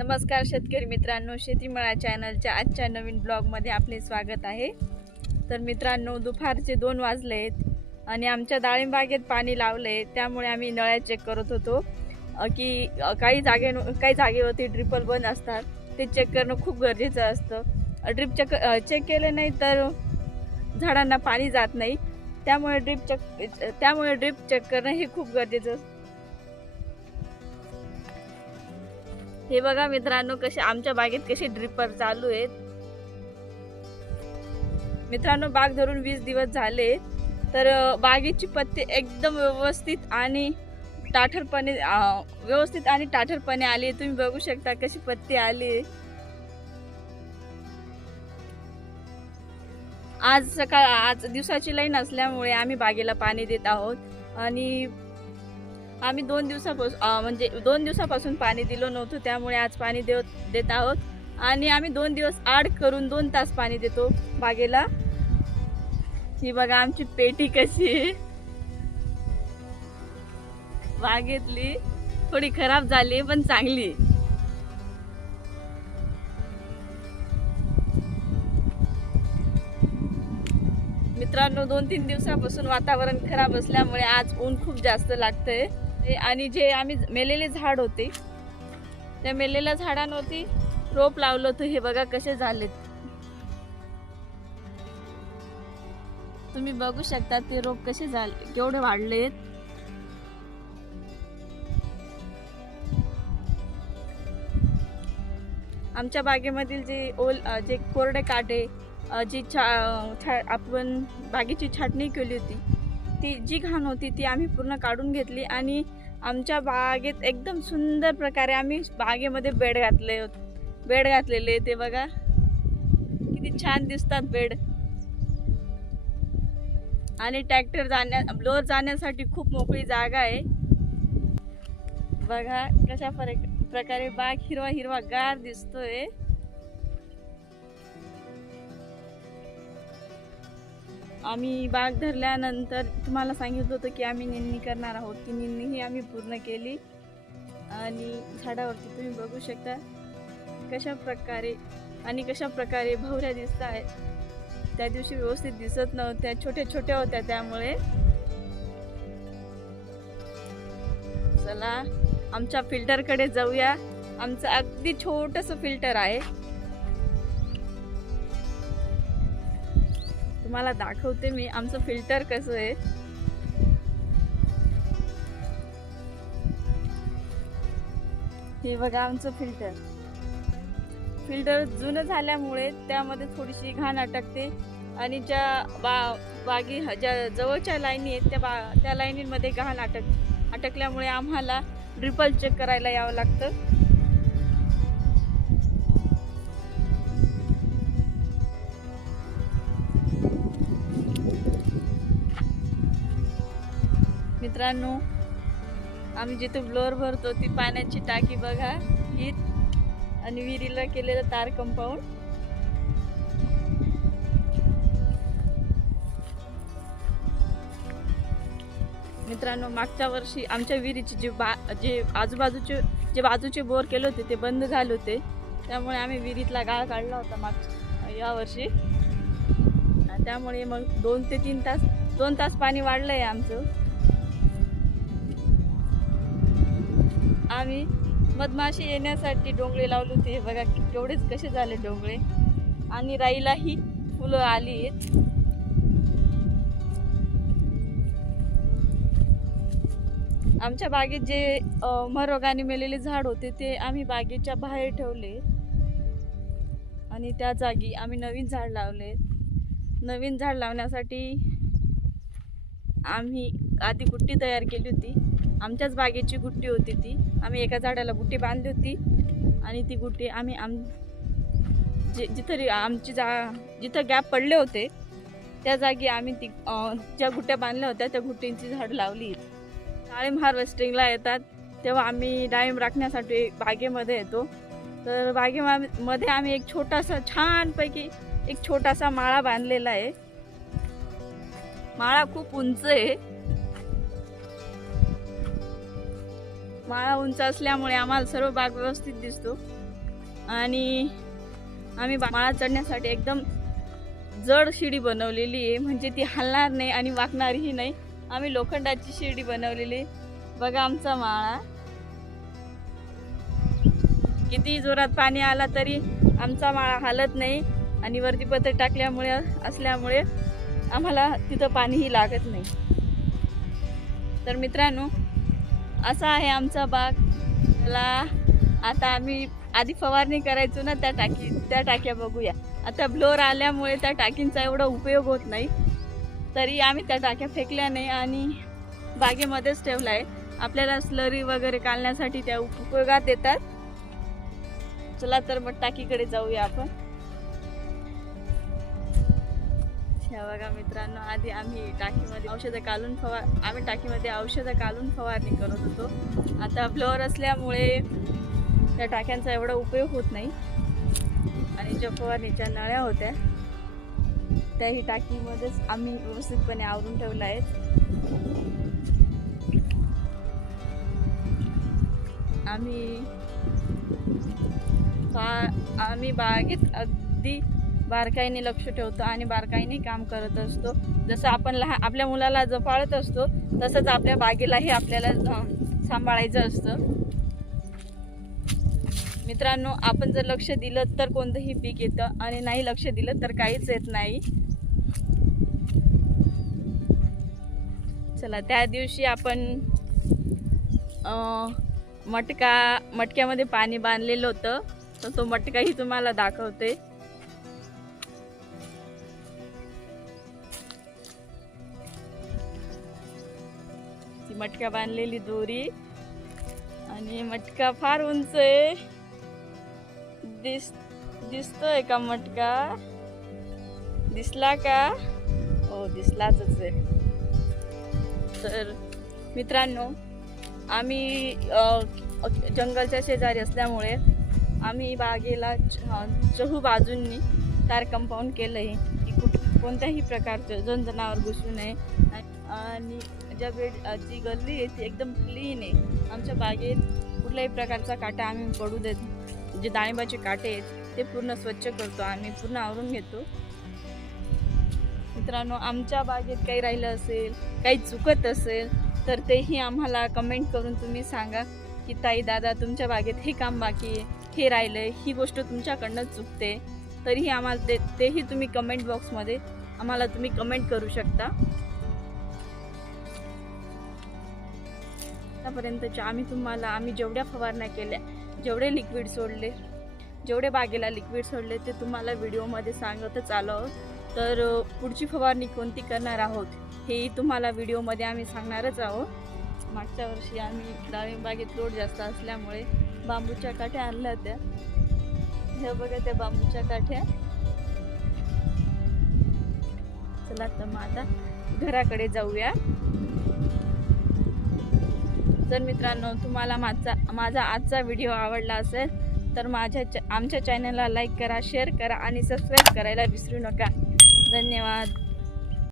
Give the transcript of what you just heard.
नमस्कार शेतकरी मित्रांनो शेतीमळा चॅनलच्या आजच्या नवीन ब्लॉगमध्ये आपले स्वागत आहे. तर मित्रांनो दुपारचे दोन वाजले आहेत आणि आमच्या डाळिंबागेत पाणी लावले त्यामुळे आम्ही नळ्या चेक करत होतो. की काही जागे काही जागेवरती ड्रिपल बंद असतात ते चेक करणं खूप गरजेचं असतं. ड्रिप चेक चेक केले नाही तर झाडांना पाणी जात नाही. त्यामुळे ड्रिप चेक त्यामुळे ड्रिप चेक करणं हे खूप गरजेचं असतं. हे बघा मित्रांनो कसे आमच्या बागेत कसे ड्रिपर चालू आहेत. मित्रांनो बाग धरून वीस दिवस झाले तर बागेची पत्ते एकदम व्यवस्थित आणि टाठरपणे व्यवस्थित आणि टाठरपणे आली. तुम्ही बघू शकता कशी पत्ती आली. आज सकाळ आज दिवसाची लाईन असल्यामुळे आम्ही बागेला पाणी देत आहोत. आणि आम्ही दोन दिवसापासून म्हणजे दोन दिवसापासून पाणी दिलं नव्हतं त्यामुळे आज पाणी देव देत आहोत. आणि आम्ही दोन दिवस आड करून दोन तास पाणी देतो बागेला. ही बघा आमची पेटी कशी आहे बागेतली. थोडी खराब झाली पण चांगली. मित्रांनो दोन तीन दिवसापासून वातावरण खराब असल्यामुळे आज ऊन खूप जास्त लागतंय. आणि जे आम्ही मेलेले झाड होते त्या मेलेल्या झाडांवरती रोप लावलं होतं. हे बघा कसे झालेत. तुम्ही बघू शकता ते रोप कसे झाले केवढे वाढलेत आमच्या बागेमधील जे ओल जे कोरडे काटे जी छा छा आपण बागेची छाटणी केली होती ती जी घाण होती ती आम्ही पूर्ण काढून घेतली आणि आमच्या बागेत एकदम सुंदर प्रकारे आम्ही बागेमध्ये बेड घातले होते बेड घातलेले ते बघा. किती छान दिसतात बेड. आणि ट्रॅक्टर जाण्या ब्लोअर जाण्यासाठी खूप मोकळी जागा आहे. बघा कशा प्रकारे बाग हिरवा हिरवा गार दिसतोय. आम्ही बाग धरल्यानंतर तुम्हाला सांगितलं होतं की आम्ही निंदणी करणार आहोत. ती निंदणी ही आम्ही पूर्ण केली. आणि झाडावरती तुम्ही बघू शकता कशा प्रकारे आणि कशा प्रकारे भवऱ्या दिसत आहेत. त्या दिवशी व्यवस्थित दिसत नव्हत्या छोट्या छोट्या होत्या त्यामुळे. चला आमच्या फिल्टरकडे जाऊया. आमचं अगदी छोटंसं फिल्टर आहे. तुम्हाला दाखवते मी. आमचं फिल्टर कसं आहे? हे बघा आमचं फिल्टर फिल्टर जुनं झाल्यामुळे त्यामध्ये थोडीशी घाण अटकते. आणि ज्या बा बागी ज्या जवळच्या लाईनी आहेत त्या बा त्या लाईनीमध्ये घाण अटक अटकल्यामुळे आम्हाला ड्रिपल चेक करायला यावं लागतं. मित्रांनो आम्ही जिथे ब्लोअर भरतो ती पाण्याची टाकी बघा. ही आणि विहिरीला केलेलं तार कंपाऊंड मित्रांनो मागच्या वर्षी आमच्या विहिरीची जे बा जे आजूबाजूचे जे बाजूचे बोर केले होते ते बंद झाले होते. त्यामुळे आम्ही विहिरीतला गाळ काढला होता मागच्या यावर्षी त्यामुळे मग दोन ते तीन तास दोन तास पाणी वाढलं आहे आमचं. आम्ही मधमाशी येण्यासाठी डोंगळे लावले होते. बघा एवढेच कसे झाले डोंगळे आणि राईलाही फुलं आली आहेत. आमच्या बागेत जे मरोगाने मेलेले झाड होते ते आम्ही बागेच्या बाहेर ठेवले. आणि त्या जागी आम्ही नवीन झाड लावले. नवीन झाड लावण्यासाठी आम्ही आधी गुट्टी तयार केली होती. आमच्याच बागेची गुट्टी होती ती. आम्ही एका झाडाला गुट्टी बांधली होती. आणि ती गुट्टी आम्ही आम जे जिथं आमची जा जिथं गॅप पडले होते त्या जागी आम्ही ती ज्या गुट्ट्या बांधल्या होत्या त्या गुट्टींची झाडं लावली. डाळिंब हार्वेस्टिंगला येतात. तेव्हा आम्ही डाळिंब राखण्यासाठी बागेमध्ये येतो. तर बागेमध्ये आम्ही एक छोटासा छानपैकी एक छोटासा माळा बांधलेला आहे. माळा खूप उंच आहे. माळा उंच असल्यामुळे आम्हाला सर्व बाग व्यवस्थित दिसतो. आणि आम्ही माळा चढण्यासाठी एकदम जड शिडी बनवलेली आहे. म्हणजे ती हलणार नाही आणि वाकणारही नाही. आम्ही लोखंडाची शिडी बनवलेली आहे. बघा आमचा माळा. किती जोरात पाणी आला तरी आमचा माळा हालत नाही. आणि वरती पत्र टाकल्यामुळे असल्यामुळे आम्हाला तिथं पाणीही लागत नाही. तर मित्रांनो असा आहे आमचा बाग. ला आता आम्ही आधी फवारणी करायचो ना त्या टाकी त्या टाक्या बघूया. आता ब्लोअर आल्यामुळे त्या टाकींचा एवढा उपयोग होत नाही. तरी आम्ही त्या टाक्या फेकल्या नाही आणि बागेमध्येच ठेवला आहे आपल्याला स्लरी वगैरे काढण्यासाठी त्या उपयोगात येतात. चला तर मग टाकीकडे जाऊया आपण. ह्या बघा मित्रांनो आधी आम्ही टाकीमध्ये औषधं घालून फवार आम्ही टाकीमध्ये औषधं घालून फवारणी करत होतो. आता फ्लोअर असल्यामुळे त्या टाक्यांचा एवढा उपयोग होत नाही. आणि ज्या फवारणीच्या नळ्या होत्या त्याही टाकीमध्येच आम्ही व्यवस्थितपणे आवरून ठेवलं आहेत. आम्ही बा आम्ही बागेत अगदी बारकाईने लक्ष ठेवतो आणि बारकाईने काम करत असतो. जसं आपण लहान आपल्या मुलाला जपाळत असतो तसंच आपल्या बागेलाही आपल्याला सांभाळायचं असतं. मित्रांनो आपण जर लक्ष दिलं तर कोणतंही पीक येतं आणि नाही लक्ष दिलं तर काहीच येत नाही. चला त्या दिवशी आपण मटका मटक्यामध्ये पाणी बांधलेलं होतं. तर तो मटकाही तुम्हाला दाखवते. मटका बांधलेली दोरी. आणि मटका फार उंच आहे. दिस दिसतोय का मटका? दिसला का? हो दिसलाच आहे. तर मित्रांनो आम्ही जंगलच्या शेजारी असल्यामुळे आम्ही बागेला च- चहू बाजूंनी तार कंपाऊंड केलं आहे की कुठ कोणत्याही प्रकारचं जनजनावर घुसू नये. आणि- आमच्या बेड जी गल्ली आहे ती एकदम क्लीन आहे. आमच्या बागेत कुठल्याही प्रकारचा काटा आम्ही पडू देत जे डाळिंबाचे काटे आहेत ते पूर्ण स्वच्छ करतो आम्ही पूर्ण आवरून घेतो. मित्रांनो आमच्या बागेत काही राहिलं असेल काही चुकत असेल तर तेही आम्हाला कमेंट करून तुम्ही सांगा की ताई दादा तुमच्या बागेत हे काम बाकी आहे हे राहिलं ही गोष्ट तुमच्याकडनं चुकते. तरीही आम्हाला ते तेही तुम्ही कमेंट बॉक्समध्ये आम्हाला तुम्ही कमेंट करू शकता. आतापर्यंतच्या आम्ही तुम्हाला आम्ही जेवढ्या फवारण्या केल्या जेवढे लिक्विड सोडले जेवढे बागेला लिक्विड सोडले ते तुम्हाला व्हिडिओमध्ये सांगतच आलो आहोत. तर पुढची फवारणी कोणती करणार आहोत हेही तुम्हाला व्हिडिओमध्ये आम्ही सांगणारच आहोत. मागच्या वर्षी आम्ही डाळिंबागेत लोड जास्त असल्यामुळे बांबूच्या काठ्या आणल्या होत्या. हे बघा त्या बांबूच्या काठ्या. चला तर मग आता घराकडे जाऊया. जर मित्रांनो तुम्हाला माझा माझा आजचा व्हिडिओ आवडला असेल तर माझ्या आमच्या चॅनलला लाईक करा शेअर करा आणि सबस्क्राईब करायला विसरू नका. धन्यवाद.